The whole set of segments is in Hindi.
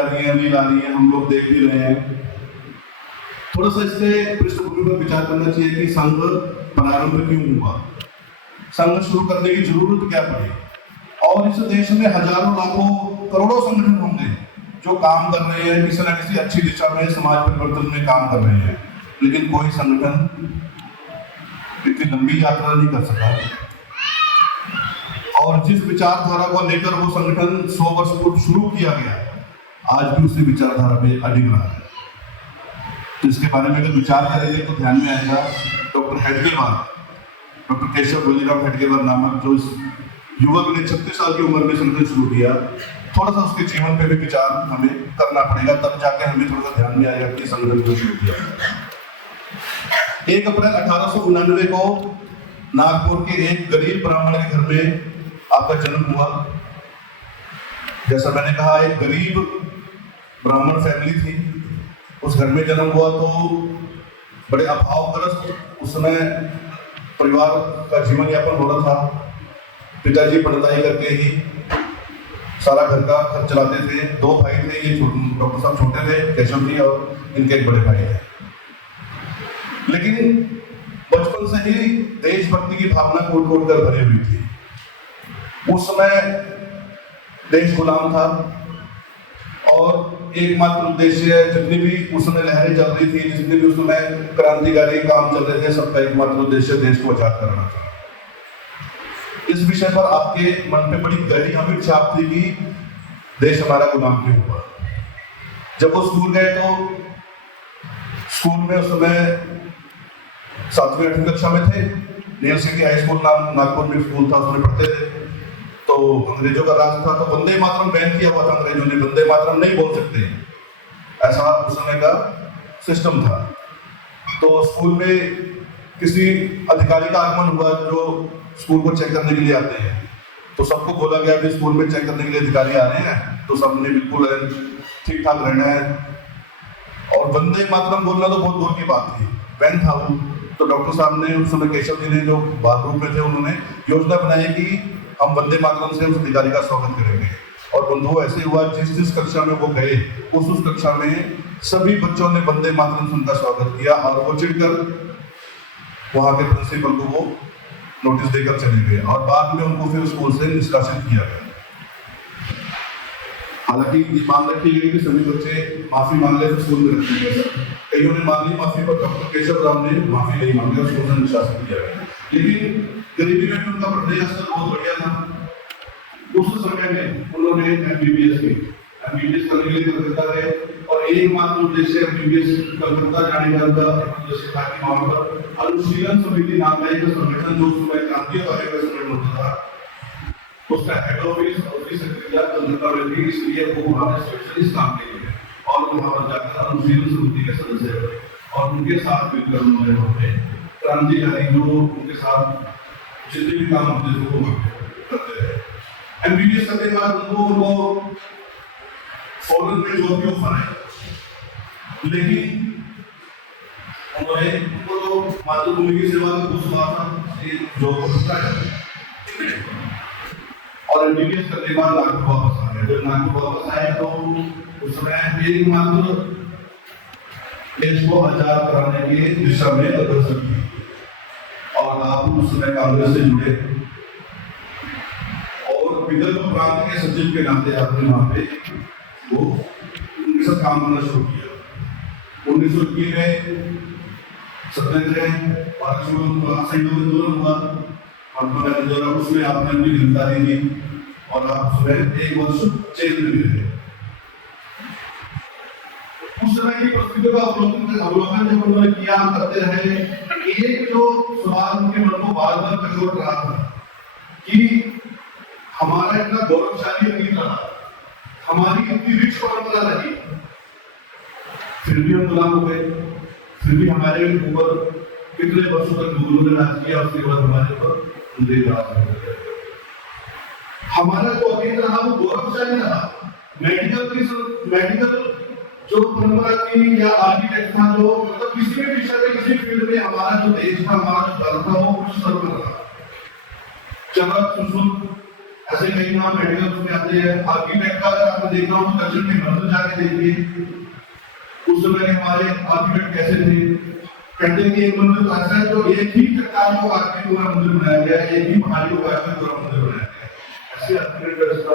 आ रही है, रील आ रही है, हम लोग देख भी रहे हैं। थोड़ा सा इसके पृष्ठभूमि पर विचार करना चाहिए कि संघ प्रारंभ क्यों हुआ, संघ शुरू करने की जरूरत क्या पड़ी। और इस देश में हजारों लाखों करोड़ों संगठन होंगे जो काम कर रहे हैं, किसी न किसी अच्छी दिशा में समाज परिवर्तन में काम कर रहे हैं, लेकिन कोई संगठन इतनी लंबी यात्रा नहीं कर सका। और जिस विचारधारा को लेकर वो संगठन 100 वर्ष पूर्व शुरू किया गया, आज भी उसी विचारधारा पे अडिग रहा है। तो इसके बारे में अगर विचार करेंगे तो ध्यान में आएगा डॉक्टर हेडगेवार, डॉक्टर केशव बोलीराव हेडगेवार नामक जो इस युवक ने 36 साल की उम्र में संगठन शुरू किया। थोड़ा सा उसके जीवन पे भी विचार हमें करना पड़ेगा, तब जाके हमें थोड़ा सा ध्यान में आएगा कि संगठन क्यों शुरू किया। 1 अप्रैल 1899 को नागपुर के एक गरीब ब्राह्मण के घर में आपका जन्म हुआ। जैसा मैंने कहा, एक गरीब ब्राह्मण फैमिली थी, उस घर में जन्म हुआ तो बड़े अभावग्रस्त उस समय परिवार का जीवन यापन हो रहा था। पिताजी पढ़ाई करके ही सारा घर का खर्च चलाते थे। 2 भाई थे, ये डॉक्टर साहब छोटे थे, केशव जी, और इनके एक बड़े भाई थे। लेकिन बचपन से ही देशभक्ति की भावना कोट कोट कर भरी हुई थी। उस समय देश गुलाम था और एकमात्र उद्देश्य, जितनी भी उस समय लहरें चल रही थी, जितने भी उस समय क्रांतिकारी काम चल रहे थे, सबका एकमात्र उद्देश्य देश को आजाद करना था। इस विषय पर आपके मन पे बड़ी गहरी अमिट छाप थी कि देश हमारा गुलाम क्यों हुआ। जब वो स्कूल गए तो स्कूल में उस समय 7वीं 8वीं कक्षा में थे। नील सिटी हाई स्कूल नाम नागपुर में स्कूल था, उसमें पढ़ते थे। तो अंग्रेजों का राज था, तो वंदे मातरम बैन किया हुआ था अंग्रेजों ने, वंदे मातरम नहीं बोल सकते, ऐसा उस समय का सिस्टम था। तो स्कूल में किसी अधिकारी का आगमन हुआ जो स्कूल को चेक करने के लिए आते हैं, तो सबको बोला गया कि स्कूल में चेक करने के लिए अधिकारी आ रहे हैं, तो सबने बिल्कुल ठीक ठाक रहना है। और वंदे मातरम बोलना तो बहुत दूर की बात थी, बैन था वो। तो डॉक्टर साहब ने उस समय, केशव जी ने जो बाथरूम में थे, उन्होंने योजना बनाई कि हम वंदे मातरम से उस अधिकारी का स्वागत करेंगे। और बंधु ऐसे हुआ, जिस कक्षा में वो गए उस कक्षा में सभी बच्चों ने वंदे मातरम से उनका स्वागत किया, और वो चिढ़कर वहां के प्रिंसिपल को वो नोटिस देकर चले गए, और बाद में उनको फिर स्कूल से निष्कासित किया गया। हालांकि ये मांग रखी गई कि सभी बच्चे माफी मांग ले तो स्कूल में रखे गए। कईयों ने मांगी माफी, पर डॉक्टर केशव राव ने माफी नहीं मांगी और स्कूल से निष्कासित किया गया। लेकिन गरीबी में भी उनका पढ़ने का स्तर बहुत बढ़िया था। उस समय में उन्होंने MBBS करने के लिए कलकत्ता गए, और एकमात्र उद्देश्य MBBS कलकत्ता जाने का उद्देश्य था कि वहां पर अनुशीलन समिति नाम का एक संगठन, जो उस समय क्रांतिय कार्य का संगठन होता था, उसका हेड ऑफिस कलकत्ता में थी, इसलिए वो वहां स्पेशल इस काम के लिए, और वहां पर जाकर अनुशीलन समिति के सदस्य हुए, और उनके साथ मिलकर उन्होंने वहां पे क्रांतिकारी जो उनके साथ जितने भी काम होते थे वो करते रहे। MBBS करने के बाद उनको फॉरन में जॉब की ऑफर है, लेकिन उन्होंने उनको तो मातृभूमि की सेवा का कुछ हुआ था, जॉब करता है। और MBBS करने के बाद नागपुर वापस आ गए। जब नागपुर वापस आए तो उस समय एकमात्र देश को आजाद कराने की दिशा में अग्रसर की, और आप उस समय कांग्रेस से जुड़े, और विदर्भ प्रांत के सचिव के नाते आपने वहां पे वो उनके साथ काम करना शुरू किया। 1921 में सत्याग्रह और असहयोग आंदोलन हुआ, और उसमें आपने अपनी गिरफ्तारी दी, और आप उसमें 1 वर्ष जेल में रहे। उस समय की परिस्थितियों का अवलोकन जब उन्होंने किया, करते रहे, एक जो सवाल उनके मन को बार बार कचोट रहा था कि हमारा इतना गौरवशाली अतीत रहा, हमारी इतनी रिच परंपरा रही, फिर भी हम गुलाम हो गए, फिर भी हमारे ऊपर कितने वर्षों तक मुगलों ने राज किया, उसके बाद हमारे ऊपर अंग्रेज राज हो गए। हमारा जो अतीत रहा वो गौरवशाली रहा। मेडिकल जो परंपरा थी या आर्किटेक्ट था, जो मतलब किसी भी विषय में, किसी फील्ड में हमारा जो देश था, हमारा जो धर्म था, वो कुछ सर्व रहा। चरक सुश्रुत ऐसे कई नाम मेडिकल में आते हैं। आर्किटेक्ट का अगर आपने देखा हो तो दक्षिण में मंदिर जाके देखिए, उस समय के हमारे आर्किटेक्ट कैसे थे। कहते हैं कि एक मंदिर तो ऐसा है जो एक ही चट्टान को काट के पूरा मंदिर बनाया गया है, एक ही पहाड़ी को काट के पूरा मंदिर बनाया गया है। ऐसे आर्किटेक्ट व्यवस्था।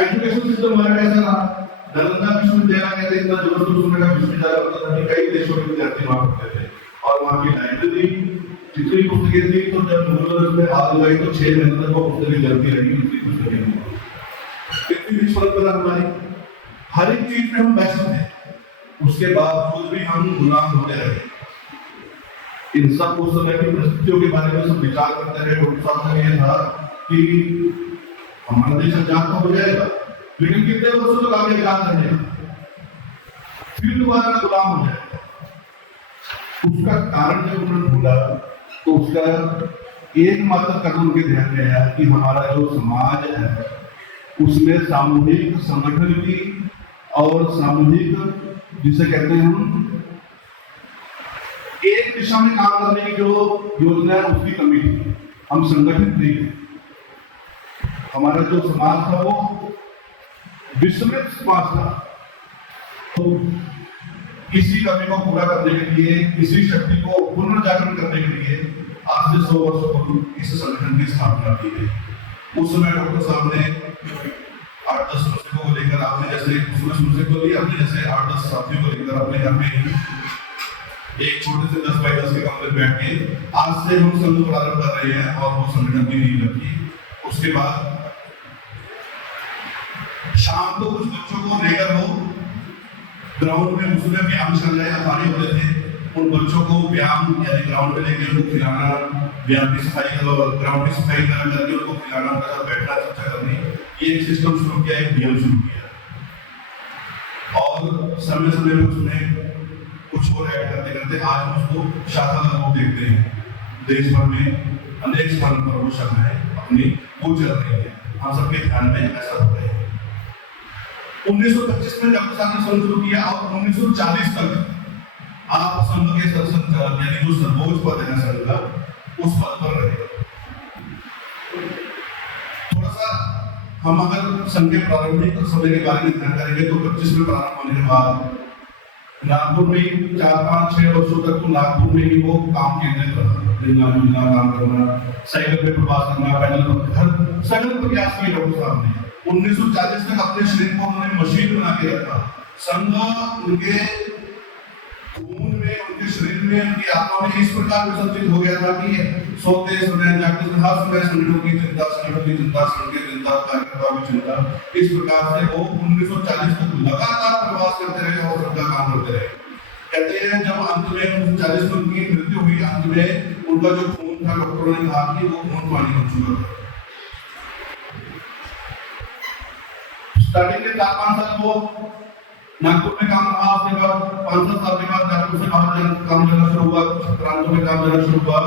एजुकेशन सिस्टम हमारा कैसा रहा? नालंदा विश्वविद्यालय कहते हैं इतना जबरदस्त उसमें का विश्वविद्यालय होता था कि कई देशों के विद्यार्थी वहां पढ़ते थे, और वहां की लाइब्रेरी जितनी पुस्तकें थी, तो जब मुगलों ने आग लगाई तो 6 महीने तक वो पुस्तकें जलती रही, उतनी पुस्तकें। इतनी भी परंपरा हमारी, हर एक चीज में हम बेस्ट थे, उसके बावजूद भी हम गुलाम होते रहे। इन सब उस समय की परिस्थितियों के बारे में सब विचार करते रहे। उनका मतलब ये था कि हमारा देश आजाद तो हो जाएगा, लेकिन कितने वर्षों तक आगे आजाद रहेगा, फिर दोबारा गुलाम हो जाएगा। उसका कारण जब उन्होंने बोला तो उसका एकमात्र कदम उनके ध्यान में आया कि हमारा जो समाज है उसमें सामूहिक संगठन की और सामूहिक जिसे कहते हैं हम एक दिशा में काम करने की जो योजना है उसकी कमी थी। हम संगठित नहीं थे, हमारा जो समाज था वो विस्मृत समाज था। तो इसी कमी को पूरा करने के लिए, इसी शक्ति को पुनर्जागरण करने के लिए आज से 100 वर्ष पूर्व इस संगठन की स्थापना की गई। उस समय डॉक्टर साहब ने 8-10 पुस्तकों को लेकर, आपने जैसे पुस्तकों ली, अपने जैसे 8-10 साथियों को लेकर अपने घर में एक छोटे से 10 बाई 10 के कमरे में बैठ के आज से हम संघ प्रारंभ कर रहे हैं, और वो संगठन की नींव रखी। उसके बाद शाम को कुछ बच्चों को लेकर वो ग्राउंड में, उसमें व्यायामशालाएं अखाड़े होते थे, उन बच्चों को व्यायाम यानी ग्राउंड में लेकर उनको खिलाना, व्यायाम की सफाई ग्राउंड की सफाई करके उनको खिलाना, उनके साथ बैठना, चर्चा करनी, ये एक सिस्टम शुरू किया, एक नियम शुरू किया। और समय समय में उसमें कुछ और ऐड करते करते आज हम उसको शाखा का रूप देखते हैं। देश भर में अनेक स्थानों पर वो शाखाएं अपनी वो चल रही है, हम सबके ध्यान में ऐसा हो रहा है। 1925 में डॉक्टर साहब ने संघ शुरू किया, और 1940 तक आप संघ के सरसंघचालक यानी जो सर्वोच्च पद है संघ का, उस पद पर रहे। थोड़ा सा हम अगर संघ के प्रारंभिक समय के बारे में ध्यान करेंगे तो 25 में प्रारंभ होने के बाद नागपुर में 4-5-6 वर्षों तक तो नागपुर में ही वो काम केंद्रित रहा, मिलना जुलना, काम करना, साइकिल पे प्रवास करना, पैदल हर सघन प्रयास किए डॉक्टर साहब ने। 1940 तक अपने शरीर को उन्होंने मशीन बना के रखा। संघ उनके खून में, उनके शरीर में, उनकी आत्मा में इस प्रकार विसर्जित हो गया था कि सोते समय, जागते समय, हर समय संगठन की चिंता, संगठन की चिंता, संघ की चिंता, कार्यकर्ताओं की चिंता। इस प्रकार से वो 1940 तक लगातार प्रवास करते रहे और संघ का काम करते रहे। कहते हैं जब अंत में 1940 में उनकी मृत्यु हुई, अंत में उनका जो खून था, डॉक्टरों ने कहा कि वो खून पानी हो चुका था। स्टार्टिंग के 4-5 साल वो नागपुर में काम रहा, उसके बाद 5-7 साल के बाद नागपुर से बाहर काम करना शुरू हुआ, प्रांतों में काम करना शुरू हुआ,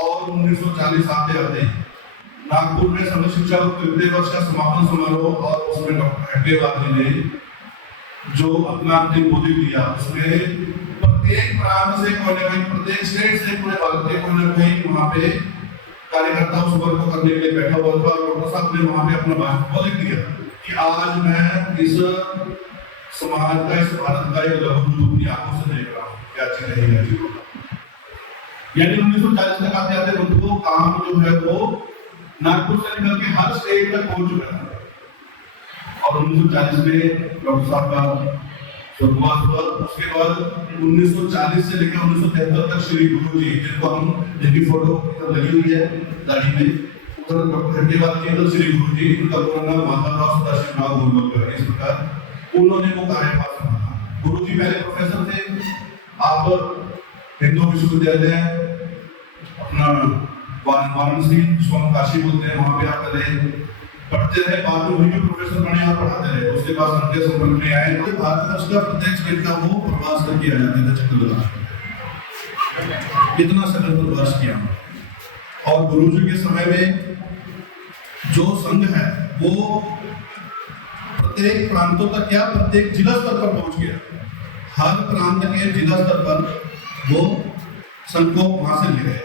और 1940 आते आते नागपुर में संघ शिक्षा तृतीय वर्ष का समापन समारोह, और उसमें डॉक्टर हेडगेवार जी ने जो अपना अंतिम बोधि दिया, उसमें प्रत्येक प्रांत से कोई ना कोई, प्रत्येक स्टेट से पूरे भारत के कोई ना कोई वहाँ पे कार्यकर्ता उस वर्क को करने के लिए बैठा हुआ था। डॉक्टर साहब ने वहाँ पे अपना भाषण लिख दिया कि आज मैं इस समाज का, इस भारत का एक लघु अपनी आंखों से देख रहा हूँ, क्या चीज रहेगा। यानी 1940 तक आते आते वो काम जो है वो नागपुर से निकल के हर स्टेट तक पहुंच चुका था। और 1940 में डॉक्टर साहब का स्वर्गवास हुआ। उसके बाद 1940 से लेकर 1973 तक श्री गुरु जी, जिनको हम, जिनकी फोटो लगी हुई है दाढ़ी में, उधर डॉक्टर हेडगेवार जी, उधर श्री गुरु जी, उनका पूरा नाम माधवराव सदाशिवराव गोलवलकर। इस प्रकार उन्होंने वो कार्यभार संभाला। गुरु जी पहले प्रोफेसर थे, आप हिंदू विश्वविद्यालय अपना वाराणसी, जिसको हम काशी बोलते हैं, वहां पे आप पहले पढ़ते रहे, बाद में वही प्रोफेसर बने और पढ़ाते रहे। उसके बाद संघ के संपर्क में आए तो भारत वर्ष का प्रत्येक स्टेट का वो प्रवास करके आ जाते थे, चक्कर लगा कितना सघन प्रवास किया। और गुरु जी के समय में जो संघ है वो प्रत्येक प्रांतों तक, क्या प्रत्येक जिला स्तर पर पहुंच गया। हर प्रांत के जिला स्तर पर वो संघ को वहां से ले गए।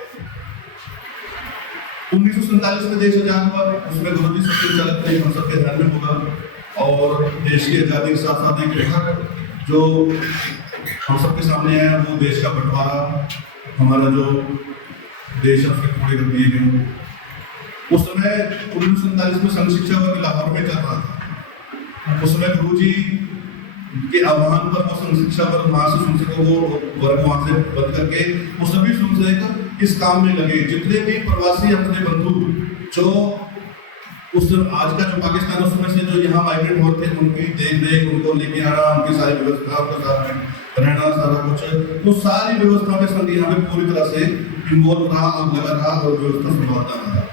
1947 में देश आजाद हुआ, उसमें गुरुजी सबसे संचालक थे, हम सबके ध्यान में होगा। और देश की आजादी के साथ साथ एक लेखक जो हम सबके सामने है वो देश का बंटवारा, हमारा जो देश है उसके टुकड़े कर दिए गए। उस समय 1947 में संघ शिक्षा वर्ग लाहौर में चल रहा था। उस समय गुरुजी के आह्वान पर वो संघ शिक्षा वर्ग वहां से संसदों को वर्ग वहां से बंद करके वो सभी संसद इस काम में लगे। जितने भी प्रवासी अपने बंधु जो उस आज का जो पाकिस्तान उस समय से जो यहाँ माइग्रेट होते हैं उनकी देख उनको लेके आना, उनकी सारी व्यवस्था उनके साथ में रहना, सारा कुछ तो सारी व्यवस्था में संघ यहाँ पे पूरी तरह से इन्वॉल्व रहा और लगा रहा और व्यवस्था संभालता रहा।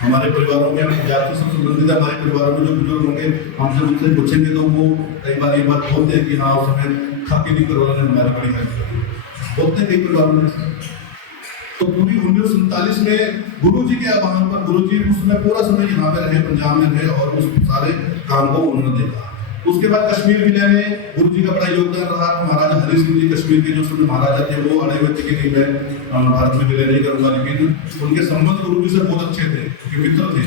हमारे परिवारों में जाति से संबंधित हमारे परिवारों में जो बुजुर्ग होंगे हमसे उनसे पूछेंगे तो वो कई बार ये बात बोलते हैं कि हाँ उस समय खाकी नहीं करवा ने हमारी बड़ी हेल्प करी, बोलते हैं कई परिवारों में। तो पूरी 1947 में गुरुजी के आह्वान पर गुरुजी उसमें पूरा समय यहाँ पे रहे, पंजाब में रहे और उस सारे काम को उन्होंने देखा। उसके बाद कश्मीर विलय में गुरुजी का बड़ा योगदान रहा। महाराजा हरि सिंह जी कश्मीर के जो समय महाराजा थे वो अड़े हुए थे कि नहीं मैं भारत में विलय नहीं करूंगा, लेकिन उनके संबंध गुरुजी से बहुत अच्छे थे क्योंकि मित्र थे।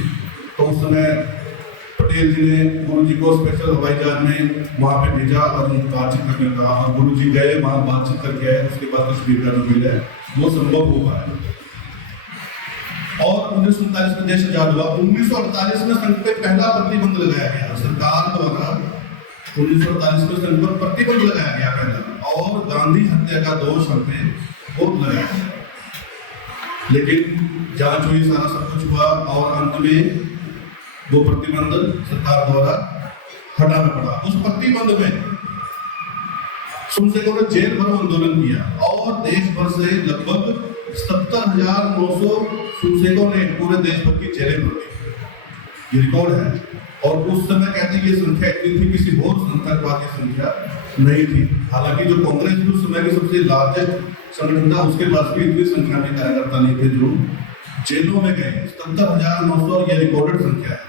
तो उस समय पटेल जी ने गुरुजी को स्पेशल हवाई जहाज में वहाँ पे भेजा और बातचीत करने कहा और गुरुजी गए वहाँ बातचीत करके आए। उसके बाद कश्मीर का जो विलय वो संभव हो पाया और 1947 में देश आजाद हुआ। 1948 में संघ पे पहला प्रतिबंध लगाया गया सरकार द्वारा। 1948 में संघ पर प्रतिबंध लगाया गया पहला और गांधी हत्या का दोष हम पे वो लगाया गया, लेकिन जांच हुई, सारा सब कुछ हुआ और अंत में वो प्रतिबंध सरकार द्वारा हटाना पड़ा। उस प्रतिबंध में संसदों ने जेल भरो आंदोलन किया और देश भर से लगभग 70,900 संसदों ने पूरे देश भर की जेलें भर दी। ये रिकॉर्ड है और उस समय कहते हैं ये संख्या इतनी थी, किसी और संख्या की संख्या नहीं थी। हालांकि जो कांग्रेस भी उस समय की सबसे लार्जेस्ट संगठन था उसके पास भी इतनी संख्या में कार्यकर्ता नहीं थे जो जेलों में गए। 70,900 ये रिकॉर्डेड संख्या है।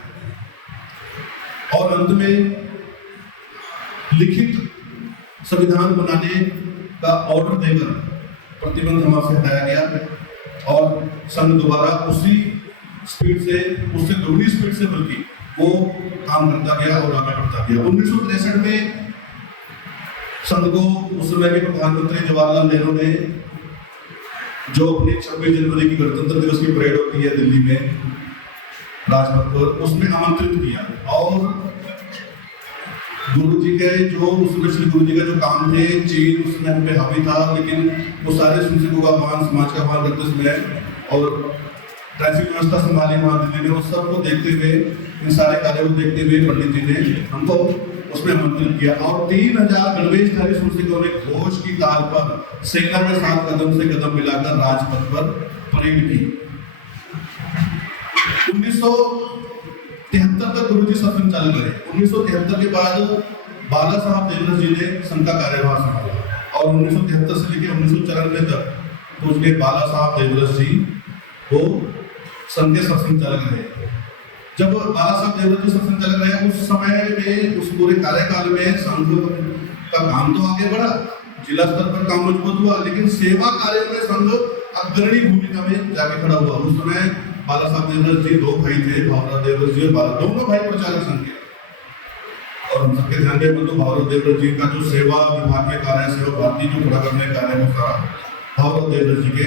और अंत में लिखित संविधान बनाने का ऑर्डर देकर प्रतिबंध वहां से हटाया गया और संघ दोबारा उसी स्पीड से, उससे दोगुनी स्पीड से बल्कि वो काम करता गया और आगे बढ़ता गया। 1963 में संघ को उस समय के प्रधानमंत्री जवाहरलाल नेहरू ने जो अपनी 26 जनवरी की गणतंत्र दिवस की परेड होती है दिल्ली में राजपथ पर, उसमें आमंत्रित किया और गुरुजी के जो उसमें श्री गुरुजी का जो काम थे, चीन उसमें हम पे हावी था, लेकिन वो सारे संसदों का आह्वान, समाज का आह्वान करते समय और ट्रैफिक व्यवस्था संभाली वहाँ दिल्ली में, उस सबको देखते हुए, इन सारे कार्यों को देखते हुए पंडित जी ने हमको उसमें आमंत्रित किया और 3000 गणवेशधारी संसदों ने घोष की ताल पर सेना के साथ कदम से कदम मिलाकर राजपथ पर परेड की। 1973 तक गुरुजी सब संचालन रहे। 1973 के बाद बाला साहब देवरस जी ने संघ का कार्यभार संभाला और 1973 से लेकर 1994 तक पूजनीय बाला साहब देवरस जी वो संघ के संचालक रहे। जब बाला साहब देवरस जी संचालक रहे उस समय में, उस पूरे कार्यकाल में संघ का काम तो आगे बढ़ा, जिला स्तर पर काम मजबूत हुआ, लेकिन सेवा कार्य में संघ अग्रणी भूमिका में जाके खड़ा हुआ। उस समय बाला साहब देवरस जी 2 भाई थे, भावराव देवरस जी और बाला, दोनों भाई प्रचारक संघ के। और हम सबके ध्यान में बंधु भावराव देवरस जी का जो सेवा विभाग के कार्य, सेवा भारती जो खड़ा करने का कार्य, वो सारा भावराव देवरस जी के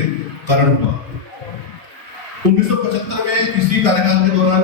कारण हुआ। 1975 में इसी कार्यकाल के दौरान